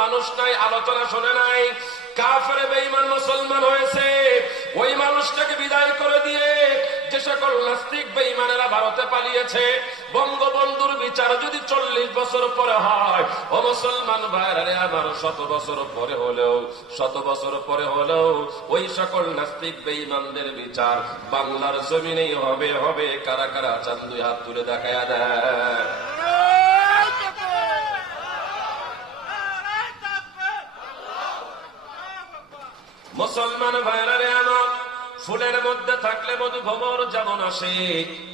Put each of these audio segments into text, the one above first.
মানুষ নাই, আলোচনা শোনে নাই। কাফের বেঈমান মুসলমান হয়েছে, ওই মানুষটাকে বিদায় করে দিয়ে যে সকল নাস্তিক বেঈমানেরা ভারতে পালিয়েছে, বঙ্গবন্ধুর বিচার যদি 40 বছর পরে হয়, ও মুসলমান ভাইরা আমার, 100 বছর পরে হলেও ওই সকল নাস্তিক বেঈমানদের বিচার বাংলার জমিনেই হবে। কারা কারা চান 2 হাত তুলে দেখায়া দেয়। মুসলমান ভাইরা আমার, ফুলের মধ্যে থাকলে মধু ভবর যেমন আসে,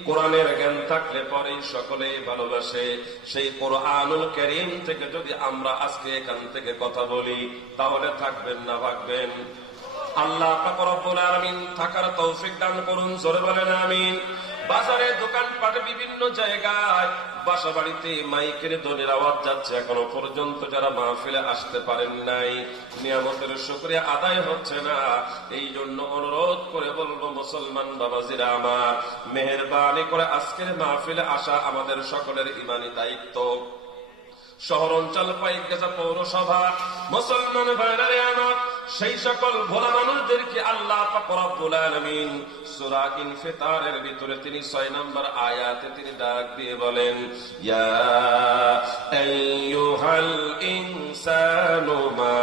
কোরআনের জ্ঞান থাকলে পরেই সকলেই ভালোবাসে। সেই কোরআনুল কারীম থেকে যদি আমরা আজকে এখান থেকে কথা বলি, তাহলে থাকবেন না ভাগবেন? আল্লাহ পাক রব্বুল আলামিন থাকার তৌফিক দান করুন, জোরে বলেন আমিন। বাজারে, দোকানপাটে, বিভিন্ন জায়গায়, বাসা বাড়িতে মাইকের ধ্বনির আওয়াজ যাচ্ছে, এখনো পর্যন্ত যারা মাহফিলে আসতে পারেন নাই, নিয়ামতের শুকরিয়া আদায় হচ্ছে না। এই জন্য অনুরোধ করে বলবো, মুসলমান বাবাজিরা আমার, মেহেরবানি করে আজকের মাহফিলে আসা আমাদের সকলের ঈমানি দায়িত্ব। শহর অঞ্চল, পাইকগাছা পৌরসভা, মুসলমান ভাইরা আমার, সেই সকল ভোলা মানুষদেরকে আল্লাহ পাক রব্বুল আলামিন সূরা ইনফিতারের ভিতরে তিনি 6 নম্বর আয়াতে তিনি ডাক দিয়ে বলেন, ইয়া আইয়ুহাল ইনসানু মা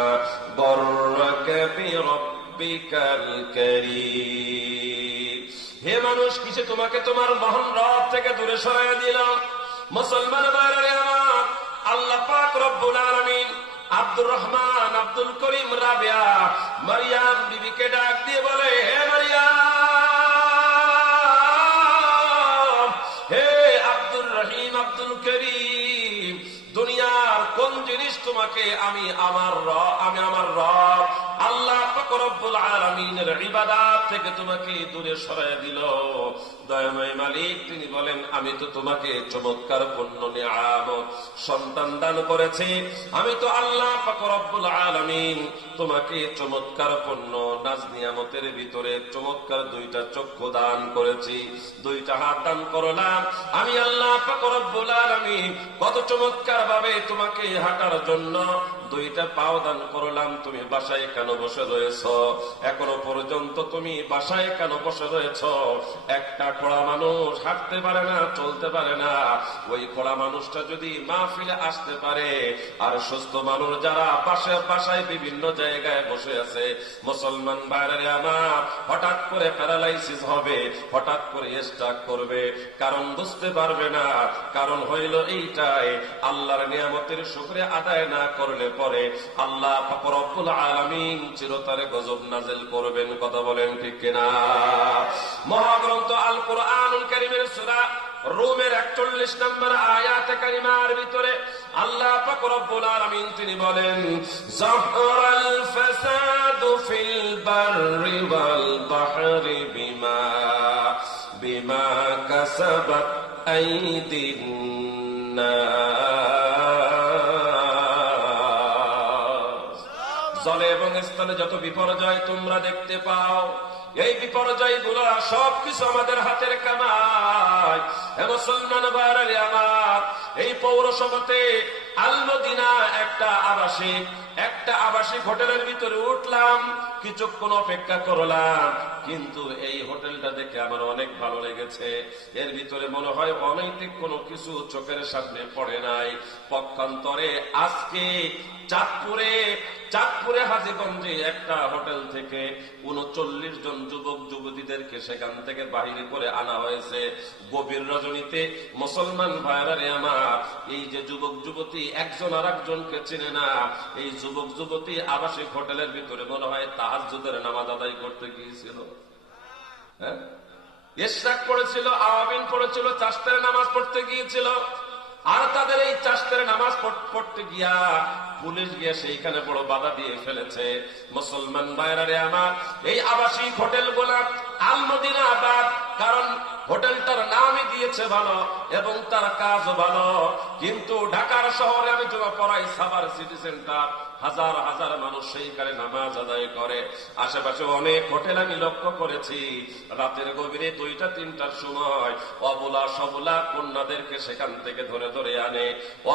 গররাকা বিরাব্বিকাল কারীম। হে মানুষ, কিসে তোমাকে তোমার মহান রব থেকে দূরে সরাইয়া দিল? মুসলমান ভাইরা আমার, আল্লাহ পাক রব্বুল আলামিন আব্দুর রহমান, আব্দুল করিম, রাবেয়া, মারিয়াম বিবিকে ডাক দিয়ে বলে, হে মারিয়াম, হে আব্দুর রহিম, আব্দুল করিম, দুনিয়ার কোন জিনিস তোমাকে আমি আমার রব আল্লাহ পাক রব্বুল আলামিনের ইবাদত থেকে তোমাকে দূরে সরাইয়া দিল? দয়াময় মালিক তিনি বলেন, আমি তো তোমাকে চমৎকার পূর্ণ নিয়ামত সন্তান দান করেছি। আমি তো আল্লাহ পাক রব্বুল আলামিন তোমাকে চমৎকার পূর্ণ নাজ নিয়ামতের ভিতরে চমৎকার 2টা চক্ষু দান করেছি, 2টা হাত দান করলাম। আমি আল্লাহ পাক রব্বুল আলামিন কত চমৎকার ভাবে তোমাকে হাঁটার জন্য 2টা পাও দান করলাম। তুমি বাসায় কেন বসে রয়েছ? এখনো পর্যন্ত তুমি বাসায় কেন বসে রয়েছ? একটা খোড়া মানুষ হাঁটতে পারে না, চলতে পারে না। ওই খোড়া মানুষটা যদি মাহফিলে আসতে পারে, আর সুস্থ মানুষ যারা বাসায় বিভিন্ন জায়গায় বসে আছে, মুসলমান ভাইরা আমার, হঠাৎ করে প্যারালাইসিস হবে, হঠাৎ করে স্ট্রোক করবে, কারণ বুঝতে পারবে না। কারণ হইল এইটাই, আল্লাহর নিয়ামতের শুকরিয়া আদায় না করলে পরে আল্লাহ পাক রব্বুল আলামিন চিরতরে গজব নাযিল করবেন। কথা বলেন ঠিক কিনা? মহাগ্রন্থ আল কুরআনুল কারীমের সূরা রুমের 41 নম্বর আয়াতে কারিমার ভিতরে আল্লাহ পাক রব্বুল আলামিন তিনি বলেন, যাহরাল ফাসাদু ফিল বাররি ওয়াল বাহরি বিমা কাসাবাত আইদিন নাস। জলে এবং স্থলে যত বিপর্যয় তোমরা দেখতে পাও, এই বিপর্যয় গুলো সবকিছু আমাদের হাতের কামাই। মুসলমান ভাইরা আমার, এই পৌরসভাতে আল মদিনা একটা আবাসিক হোটেলের ভিতরে উঠলাম, কিছুক্ষণ অপেক্ষা করলাম, কিন্তু এই হোটেলটা দেখে আমার অনেক ভালো লেগেছে। এর ভিতরে মনে হয় অনৈতিক কোনো কিছু চোখের সামনে পড়ে নাই। পক্ষান্তরে আজকে চাঁদপুরে হাজীগঞ্জে একটা হোটেল থেকে 39 জন যুবক যুবতীদেরকে সেখান থেকে বাহিরে করে আনা হয়েছে গভীর রজনীতে। মুসলমান ভাইরা আমার, এই যে যুবক যুবতী একজন আর একজনকে চিনে না, এই যুবক যুবতী আবাসিক হোটেলের ভিতরে মনে হয় তাহাজ্জুদের নামাজ আদায় করতে গিয়েছিল, হ্যাঁ, ইশরাক পড়েছিল, আওয়াবিন পড়েছিল, চাশতের নামাজ পড়তে গিয়েছিল। আর তাদের এই চাশতের নামাজ পড়তে গিয়া পুলিশ গিয়ে সেইখানে বড় বাধা দিয়ে ফেলেছে। মুসলমান ভাইরা আমার, এই আবাসিক হোটেল গুলা আল মদিনা আবাদ, কারণ হোটেলটার নামই দিয়েছে ভালো এবং তার কাজও ভালো, কিন্তু ঢাকার শহরে আমি জমা পড়াই সাভার সিটি সেন্টার, হাজার হাজার মানুষ সেইখানে নামাজ আদায় করে। আশেপাশে অনেক হোটেল আমি লক্ষ্য করেছি, রাতের গভীরে 2টা-3টার সময় অবলা সবলা কন্যাদেরকে সেখান থেকে ধরে ধরে আনে,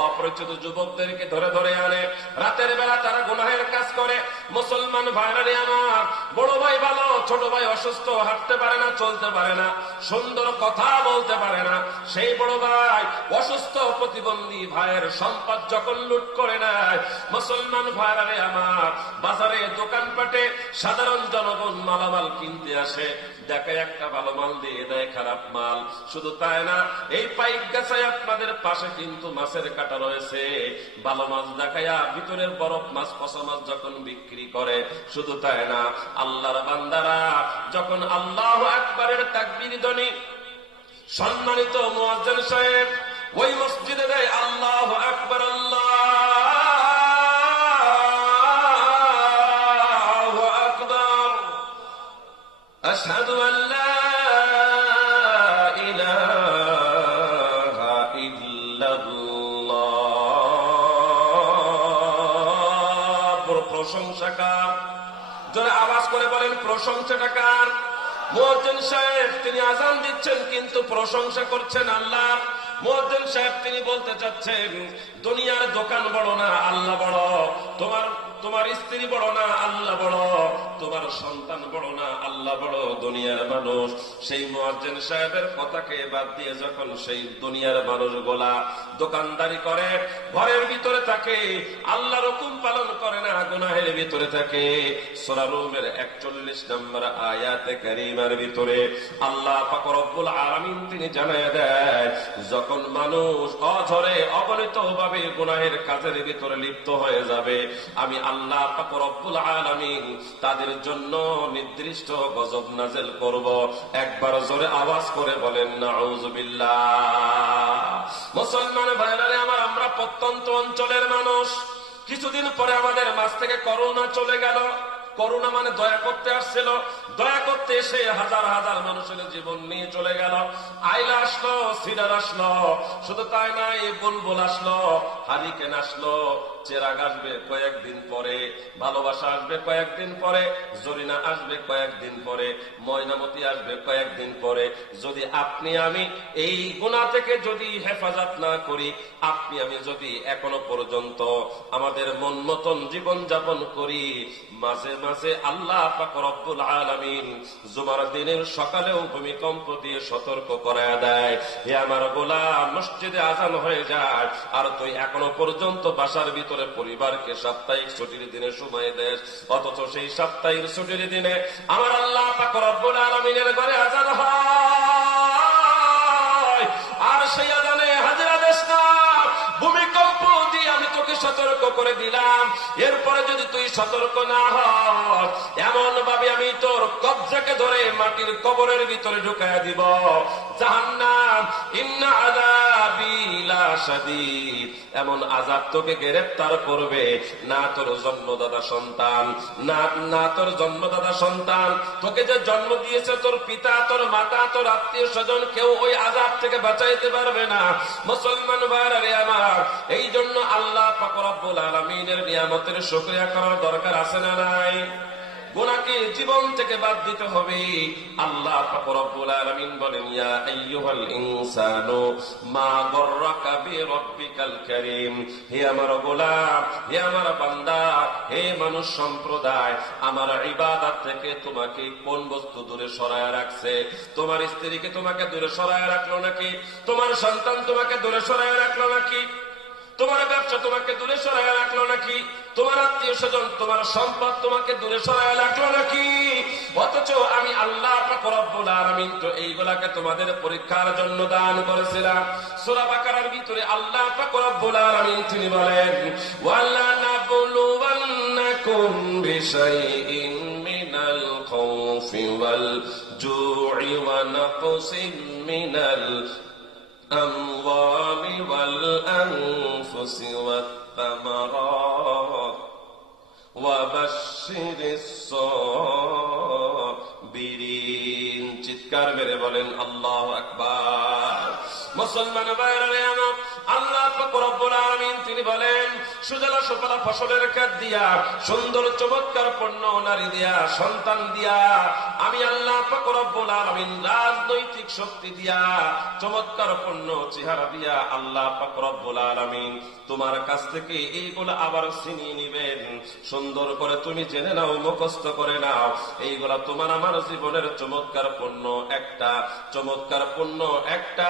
অপরিচিত যুবকদেরকে ধরে ধরে আনে। রাতের বেলা তারা গুনাহের কাজ করে। মুসলমান ভাইরা আমার, বড় ভাই ভালো, ছোট ভাই অসুস্থ, হাঁটতে পারে না, চলতে পারে না, সুন্দর কথা বলতে পারে না, সেই বড় ভাই অসুস্থ প্রতিবন্ধী ভাইয়ের সম্পদ যখন লুট করে নেয়, মুসলমান ভাইরা আমার, বাজারে দোকানপাটে সাধারণ জনগণ মালামাল কিনতে আসে, দেখে একটা ভালো মাল দিয়ে দেয় খারাপ মাল। শুধু তাই না, এই পাইক গাছায় আপনাদের পাশে কিন্তু মাছের কাটা রয়েছে, ভালো মাছ দেখাইয়া ভিতরের বরফ মাছ, পচা মাছ যখন বিক্রি করে। শুধু তাই না, আল্লাহর বান্দারা যখন আল্লাহু আকবারের তাকবীর ধ্বনি সম্মানিত মুয়াজ্জিন সাহেব ওই মসজিদে দেয় আল্লাহু আকবার, আল্লাহু আকবার, আশহাদু আন লা ইলাহা ইল্লাল্লাহ। প্রশংসা কার? জোরে আওয়াজ করে বলেন, প্রশংসাটা কার? মুয়াজ্জিন সাহেব তিনি আযান দিচ্ছেন কিন্তু প্রশংসা করছেন আল্লাহ। মুয়াজ্জিন সাহেব তিনি বলতে চাচ্ছেন, দুনিয়ার দোকান বড় না, আল্লাহ বড়। তোমার স্ত্রী বড় না, আল্লাহ বড়। তোমার সন্তান বড় না, আল্লাহ বড়। দুনিয়ার মানুষ সেই মুয়াজ্জিন সাহেবের কথাকে বাদ দিয়ে যখন সেই দুনিয়ার মানুষগুলা দোকানদারি করে, ঘরের ভিতরে থাকে, আল্লাহর হুকুম পালন করে না, গুনাহের ভিতরে থাকে, সূরা রুমের 41 নম্বর আয়াতে কারীমার ভিতরে আল্লাহ পাক রব্বুল আলামিন তিনি জানায় দেয়, যখন মানুষ অঝরে অগণিতভাবে গুনাহের কাজের ভিতরে লিপ্ত হয়ে যাবে, আমি আল্লাহ পাক রব্বুল আলামিন তাদের জন্য নির্দিষ্ট গজব নাযিল করব। একবার জোরে আওয়াজ করে বলেন নাউযুবিল্লাহ। মুসলমান ভাইরা আমার, আমরা প্রত্যন্ত অঞ্চলের মানুষ। কিছুদিন পরে আমাদের মাঝ থেকে করোনা চলে গেল। করোনা মানে দয়া করতে আসছিল, দয়া করতে এসে হাজার হাজার মানুষের জীবন নিয়ে চলে গেল। আইলা আসলো, সিডার আসলো, শুধু তাই নাই, বুলবুল আসলো, হারিকেন আসলো, চেরাগ আসবে কয়েকদিন পরে, ভালোবাসা আসবে কয়েকদিন পরে, জরিনা আসবে কয়েকদিন পরে, ময়নামতি আসবে কয়েকদিন পরে। যদি আপনি আমি এই গুনাহ থেকে যদি হেফাজত না করি, আপনি আমি যদি এখনো পর্যন্ত আমাদের মন মতন জীবন যাপন করি, মাঝে মাঝে আল্লাহ পাক রব্বুল আলামিন জুমার দিনের সকালেও ভূমিকম্প দিয়ে সতর্ক করায় দেয়, হে আমার গোলাম, মসজিদে আযান হয়ে যায় আর তুই এখনো পর্যন্ত বাসার ভিতরে পরিবারকে সাপ্তাহিক ছুটির দিনে সময় দেশ, অথচ সেই সাপ্তাহিক ছুটির দিনে আমার আল্লাহ পাক রব্বুল আলামিনের ঘরে আযান হয়, আর সেই আযানে হাজিরা দেশ না। ভূমিকম্প দিয়ে আমি তোকে সতর্ক করে দিলাম, এরপরে যদি তুই সতর্ক না হস, এমন ভাবে আমি তোর কবজাকে ধরে মাটির কবরের ভিতরে ঢুকায়া দিব। জাহান্নাম ইন্না আযাবি লা শাদীদ, এমন আযাব তোকে গ্রেফতার করবে, না তোর জন্মদাতা সন্তান, না তোর জন্মদাতা সন্তান, তোকে যে জন্ম দিয়েছে তোর পিতা, তোর মাতা, তোর আত্মীয় স্বজন, কেউ ওই আযাব থেকে বাঁচাইতে পারবে না। মুসলমান ভাইরা আমার, এই জন্য আল্লাহ পাক রব্বুল আলামিনের নিয়ামতের শুকরিয়া করার দরকার আছে না নাই? গুনাহকে জীবন থেকে বাদ দিতে হবে। আল্লাহ পাক রব্বুল আলামিন বলেন, ইয়া আইয়ুহাল ইনসানু মা গররাকা বিরাব্বিকাল কারীম, হে আমার গোলাম, হে আমার বান্দা, হে মানুষ সম্প্রদায়, আমার ইবাদত থেকে তোমাকে কোন বস্তু দূরে সরায় রাখছে? তোমার স্ত্রীকে তোমাকে দূরে সরায় রাখলো নাকি? তোমার সন্তান তোমাকে দূরে সরায় রাখলো নাকি? তোমার ব্যবসা তোমাকে দূরে সরায় রাখলো নাকি? তোমার আত্মীয় স্বজন, তোমার সম্পদ তোমাকে দূরে সরায় রাখলো নাকি? অথচ আমি আল্লাহ পাক রব্বুল আলামিন তো এইগুলাকে তোমাদের পরীক্ষার জন্য দান করেছিলাম। সূরা বাকারার ভিতরে আল্লাহ পাক রব্বুল আলামিন তিনি বলেন, ওয়ালা নাবলুওয়ান্নাকুম বিশাইইন মিনাল খাউফি ওয়াল জু'i ওয়া নাকসিন মিনাল الأموال والأنفس والثمرات وبشر الصابرين। চিৎকার মেরে বলেন আল্লাহু আকবার। মুসলমান ভাইরা আমার, আল্লাহ পাক রব্বুল আলামিন তিনি বলেন, সুজলা সুফলা ফসলের ক্ষেত দিয়া, সুন্দর চমৎকার পণ্য নারী দিয়া, সন্তান দিয়া, আমি আল্লাহ পাক রব্বুল আলামিন রাজনৈতিক শক্তি দিয়া, চমৎকার পণ্য চেহারা দিয়া আল্লাহ পাক রব্বুল আলামিন তোমার কাছ থেকে এইগুলো আবার ছিনিয়ে নিবেন। সুন্দর করে তুমি জেনে নাও, মুখস্থ করে নাও, এইগুলা তোমার আমার জীবনের চমৎকার পণ্য একটা, চমৎকার পণ্য একটা।